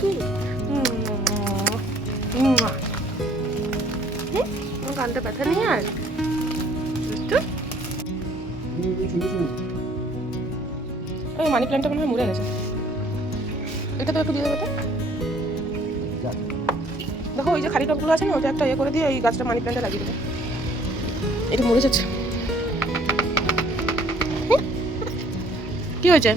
কি কানটা ব্যথা নেই আর ওই মানি প্ল্যান্টটা মনে হয় মরে গেছে। এটা তো একটু দিয়ে দেবে তো। দেখো ওই যে খালি টবগুলো আছে না, ওটা একটা ইয়ে করে দিয়ে ওই গাছটা মানি প্ল্যান্টে লাগিয়ে দেবে। এটা মরে যাচ্ছে। কি হয়েছে?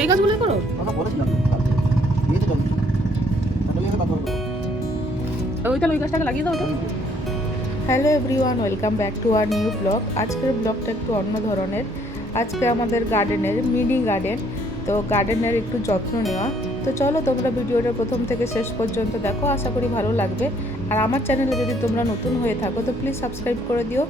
এই গাছগুলো করো। ওইটা ওই গাছটাকে লাগিয়ে দাও। Hello everyone, welcome back to our new blog. আজকের ব্লগটা একটু অন্য ধরনের। আজকে আমাদের গার্ডেনের মিনি গার্ডেন, তো গার্ডেনের একটু যত্ন নেওয়া। তো চলো তোমরা ভিডিওটা প্রথম থেকে শেষ পর্যন্ত দেখো, আশা করি ভালো লাগবে। আর আমার চ্যানেলে যদি তোমরা নতুন হয়ে থাকো তো প্লিজ সাবস্ক্রাইব করে দিও।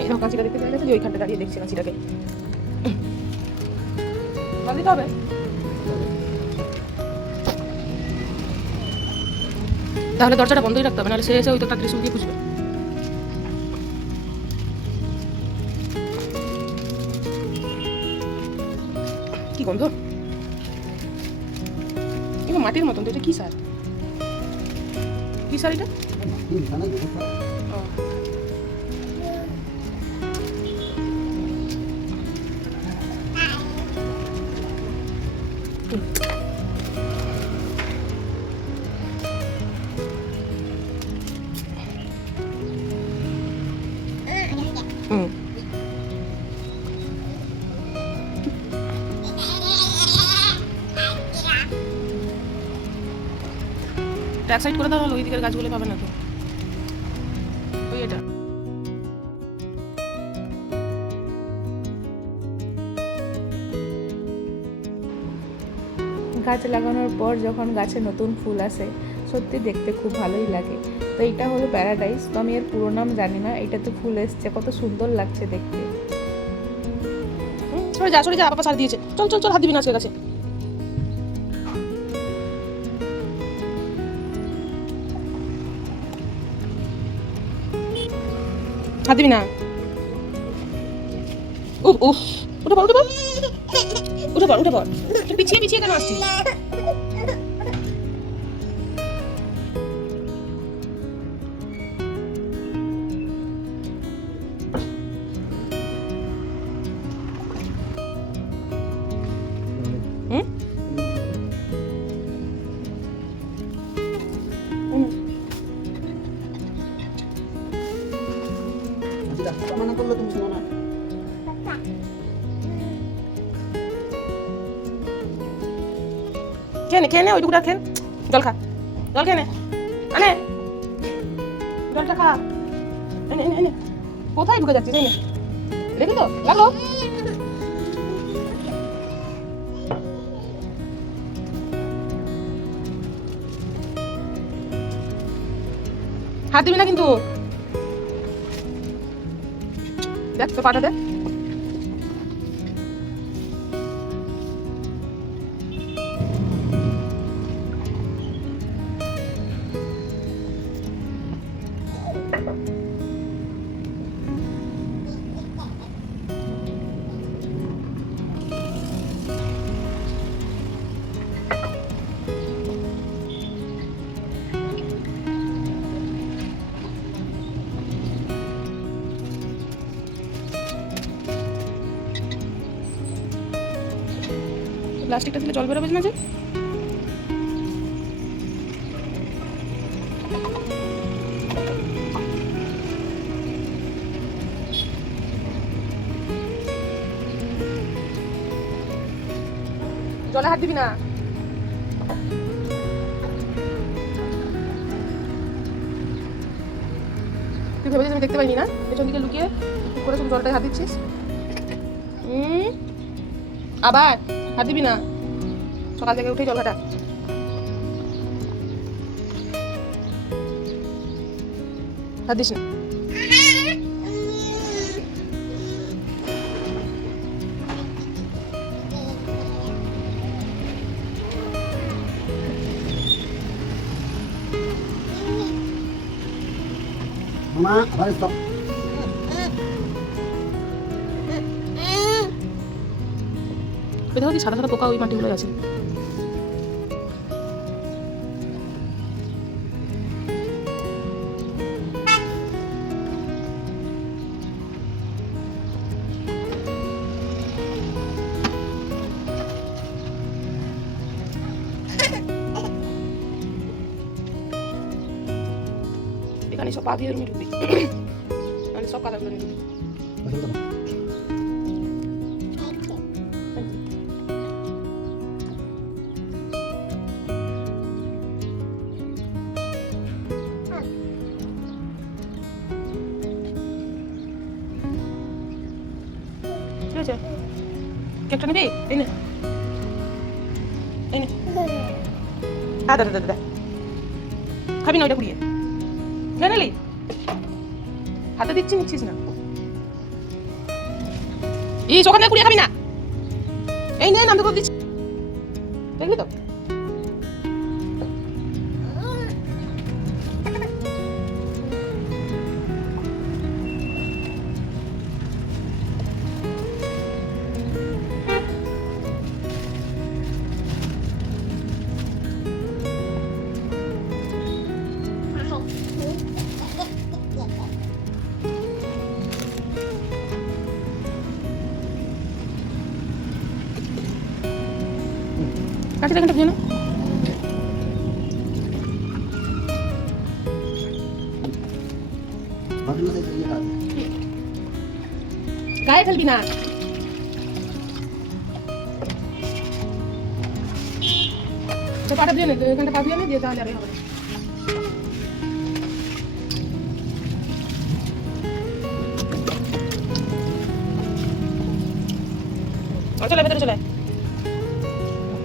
এই কাঁচিটা দেখতে পেয়ে গেছে যে ওইখানটা দাঁড়িয়ে দেখছি কাঁচিটাকে জল দিতে হবে। তাহলে দরজাটা বন্ধই রাখতে হবে, নাহলে সে এসে ওই তো একটা ত্রিশূল দিয়ে খুঁজবে। কি গন্ধ! এগুলো মাটির মতন। তো এটা কি সার? কি সার এটা? এক সাইড করে দাও, ওই দিকের গাছগুলো পাবে না তো। ওই এটা গাছ লাগানোর পর যখন গাছে নতুন ফুল আসে সত্যি দেখতে খুব ভালোই লাগে। তো এটা হলো প্যারাডাইস, তো আমি এর পুরো নাম জানি না। এটাতে ফুল এসছে, কত সুন্দর লাগছে দেখতে। সরে যা বাবা সার দিয়েছে। চল চল চল, হাত দিবি না আজকে গাছে। হাত দিবি না। উফ উফ, উঠে পড় উঠে পড় উঠে পড় উঠে পড়। পিছিয়ে পিছিয়ে কেন আসছিস? খেয়ে নে ওইটুকুটা খেয়ে। জল খা, জল খেয়ে নে। আনে জলটা খা। এনে এনে এনে। কোথায় ঢুকে যাচ্ছিস? এনে দেখি তো লাগলো। হাত দিবি না কিন্তু। দেখ তো পাটা দে। প্লাস্টিকটা দিলে জল বেরোবে না যে। জলে হাত দিবি না। তুই ভেবেছিস আমি দেখতে পাইনি না? পেছন দিকে লুকিয়ে করে শুধু জলটায় হাত দিচ্ছিস। আবার হাত দিবি না। সকাল থেকে উঠেই জল ঘাটা। হাত দিস না। মা আবার স্টপ। দেখো কি সাদা সাদা পোকা ওই মাটিগুলো আছে। এখানে সব পা দিয়ে রুমে ঢুকবি, মানে সব কাদাগুলো নিয়ে ঢুকবি। ঠিক আছে, কেকটা নিবি? এই নে, এই নে। দাদা দাদা দাদা খাবি না ওইটা কুড়িয়ে জানালি? হাতে দিচ্ছি, নিচ্ছিস না। এই ওখানে কুড়িয়ে খাবি না। এই নে, নাম তো করে দিচ্ছি, দেখলি তো? কাছে দেখেন না গায়ে ফেলবি না। তো পাটা দিয়ে নে, এখানটা পা দিয়ে নে, দিয়ে তাহলে আর হবে। চলে ভেতরে চলে।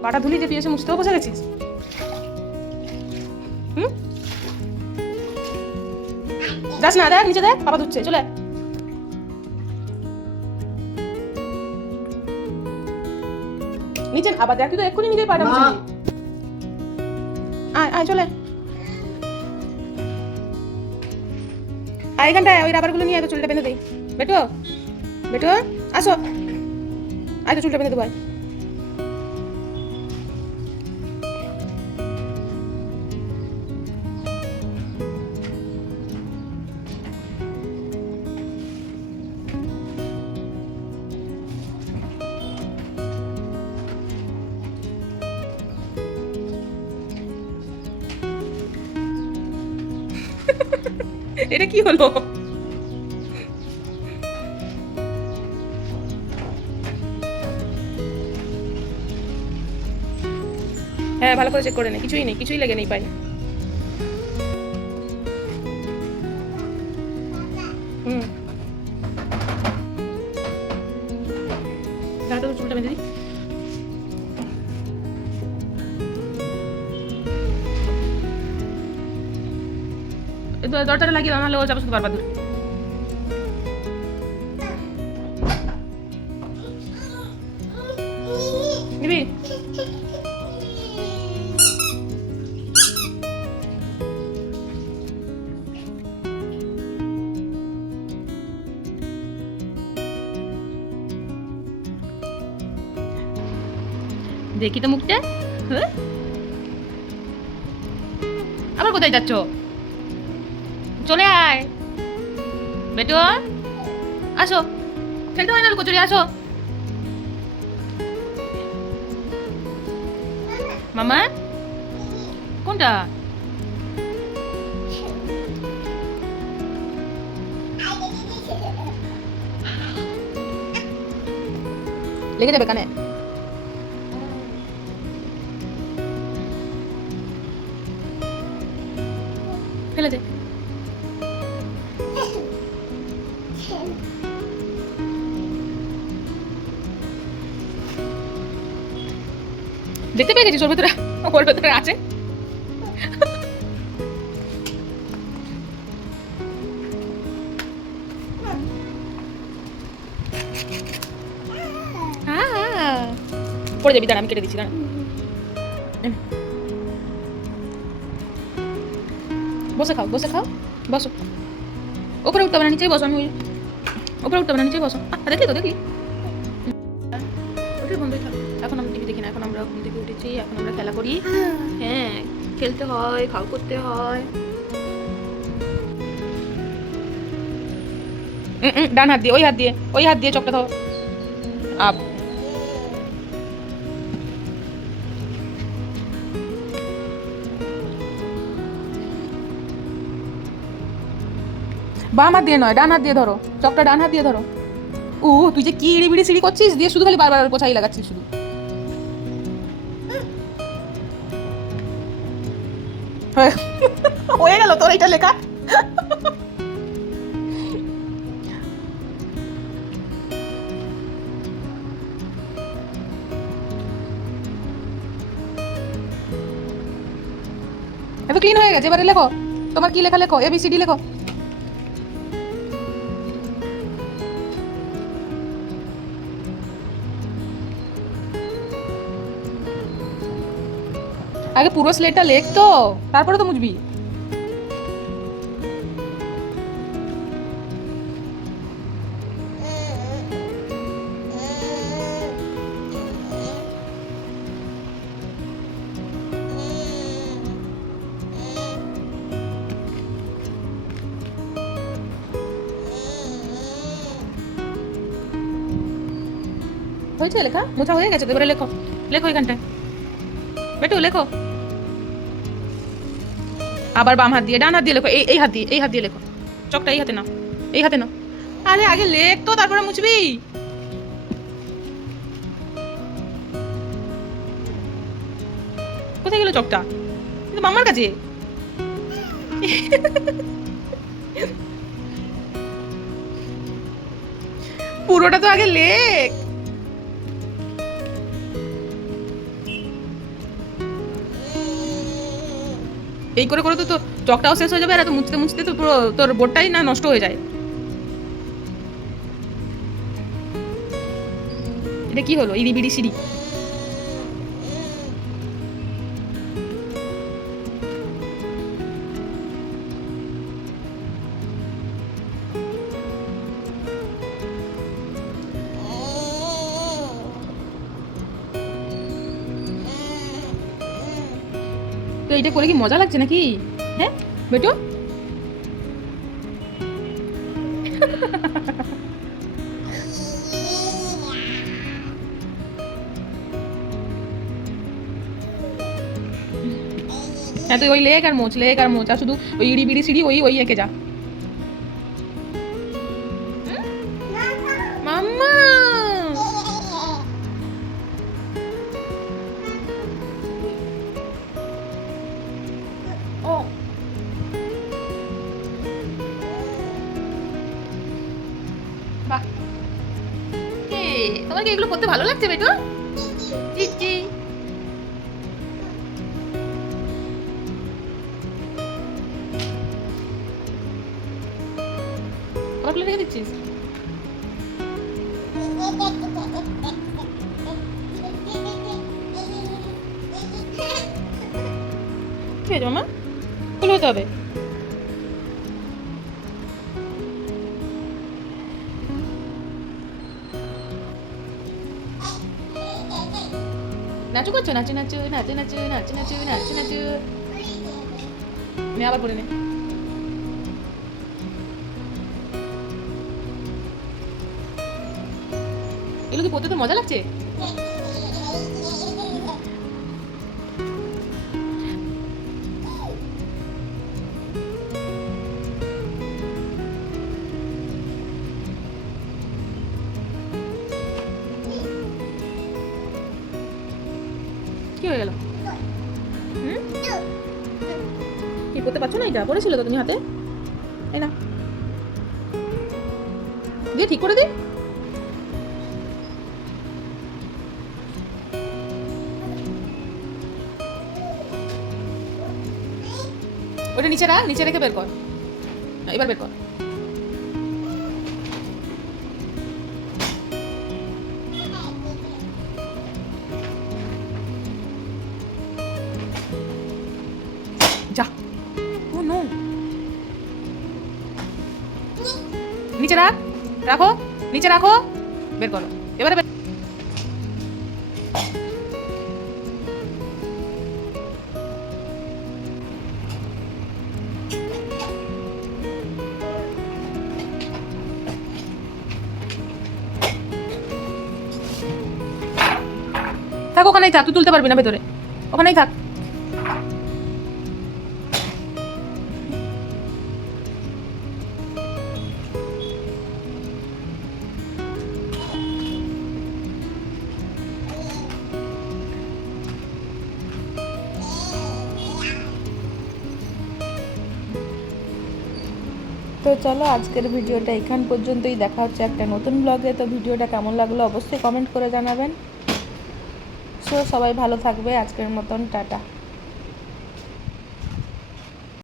পাটা ধুলি যে তুই এসে মুছতেও বসে গেছিস। যাস না, দেখ নিচে দেখ, বাবা ধুচ্ছে, চলে নিচে। আবার দেখ, তুই তো এক্ষুনি নিজেই পাটা মুছে নিলি। আয় আয় চলে আয়, এখানটায় ওই রাবারগুলো নিয়ে তো চুলটা বেঁধে দেই। বেটো বেটো আসো, আয় তো চুলটা বেঁধে দেবো। আয় এটা কি হলো? হ্যাঁ ভালো করে চেক করে নে, কিছুই নেই, কিছুই লেগে নেই পায়ে। দাঁড়া, তো চুলটা বেঁধে দিই। দরজাটা লাগিয়ে দাও, নাহলে ও যাবে শুধু বারবার দূর। নিবি? দেখি তো মুখটা। আবার কোথায় যাচ্ছ? চলে আয় বেটো, আসো, খেলতে হয় না লুকোচুরি, আসো। মামা কোনটা? লেগে যাবে কানে। ফেলে দে। দেখতে পেয়ে গেছিস ওর ভেতরে আছে। পড়ে যাবি, দাঁড়া আমি কেটে দিচ্ছি, দাঁড়া। বসে খাও, বসে খাও, বসো। ওপরে উঠতে হবে না, নিচেই বসো। আমি ওই ওপরে উঠতে হবে না, নিচেই বসো। দেখলি তো, দেখলি ওটাই বন্ধই থাক। এখন আমরা টিভি দেখি না, এখন আমরা ঘুম থেকে উঠেছি, এখন আমরা খেলা করি। হ্যাঁ, খেলতে হয়, খাও করতে হয়। ডান হাত দিয়ে, ওই হাত দিয়ে, ওই হাত দিয়ে চোখটা দাও। আপ বাম হাত দিয়ে নয়, ডান হাত দিয়ে ধরো চকটা, ডান হাত দিয়ে ধরো। তুই যে কি ইড়ি বিড়ি সিঁড়ি করছিস, দিয়ে শুধু খালি বারবার পোছাই লাগাচ্ছিস শুধু। হয়ে গেল তোর এইটা লেখা। এত ক্লিন হয়ে গেছে, এবারে লেখো তোমার কি লেখা, লেখো ABCD লেখো। আগে পুরো স্লেটটা লেখ তো, তারপরে তো মুছবি। হয়েছে লেখা, মোছা হয়ে গেছে তো, এবারে লেখো, লেখো এখানটায় বেটু, লেখো। আবার বাম হাত দিয়ে, ডান হাত দিয়ে লেখো, এই হাত দিয়ে, এই হাত দিয়ে লেখো চকটা, এই হাতে নাও, এই হাতে নাও। আরে আগে লেখ তো, তারপরে মুছবি। কোথায় গেল চকটা? কিন্তু মাম্মার কাছে। পুরোটা তো আগে লেখ। এই করে করে তো চকটাও শেষ হয়ে যাবে, আর এত মুছতে মুছতে তো পুরো তোর বোর্ডটাই না নষ্ট হয়ে যায়। এটা কি হলো, ইডি বিড়ি সিঁড়ি? তো এইটা করে কি মজা লাগছে নাকি? হ্যাঁ বেটু, হ্যাঁ তুই ওই লেখ আর মোচ, লেখ আর মোচ, আর শুধু ওই ইড়ি বিড়ি সিঁড়ি ওই এঁকে যা। মাম্মা ও বাহ, তোমার কি এগুলো করতে ভালো লাগছে বেটু? চিচি আবার খুলে রেখে দিচ্ছিস? ঠিক আছে মামা, খুলে হতে হবে। নাচু করছো, নাচু নাচু নাচু নাচু নাচু নাচু নাচু নাচু। নে আবার পড়ে নে। এগুলো কি পড়তে তো মজা লাগছে? কি হয়ে গেল? কি করতে পারছো না? এটা পড়েছিল তো তুমি হাতে, এই না দিয়ে ঠিক করে দিই। ওটা নিচে রাখ, নিচে রেখে বের কর, এবার বের কর। যা, ও নো, রাখো, নিচে রাখো, বের করো এবারে। থাক, ওখানেই থাক, তুই তুলতে পারবি না ভেতরে, ওখানেই থাক। তো চলো আজকের ভিডিওটা এখান পর্যন্তই, দেখা হচ্ছে একটা নতুন ব্লগে। তো ভিডিওটা কেমন লাগলো অবশ্যই কমেন্ট করে জানাবেন। সো সবাই ভালো থাকবে, আজকের মতন টাটা।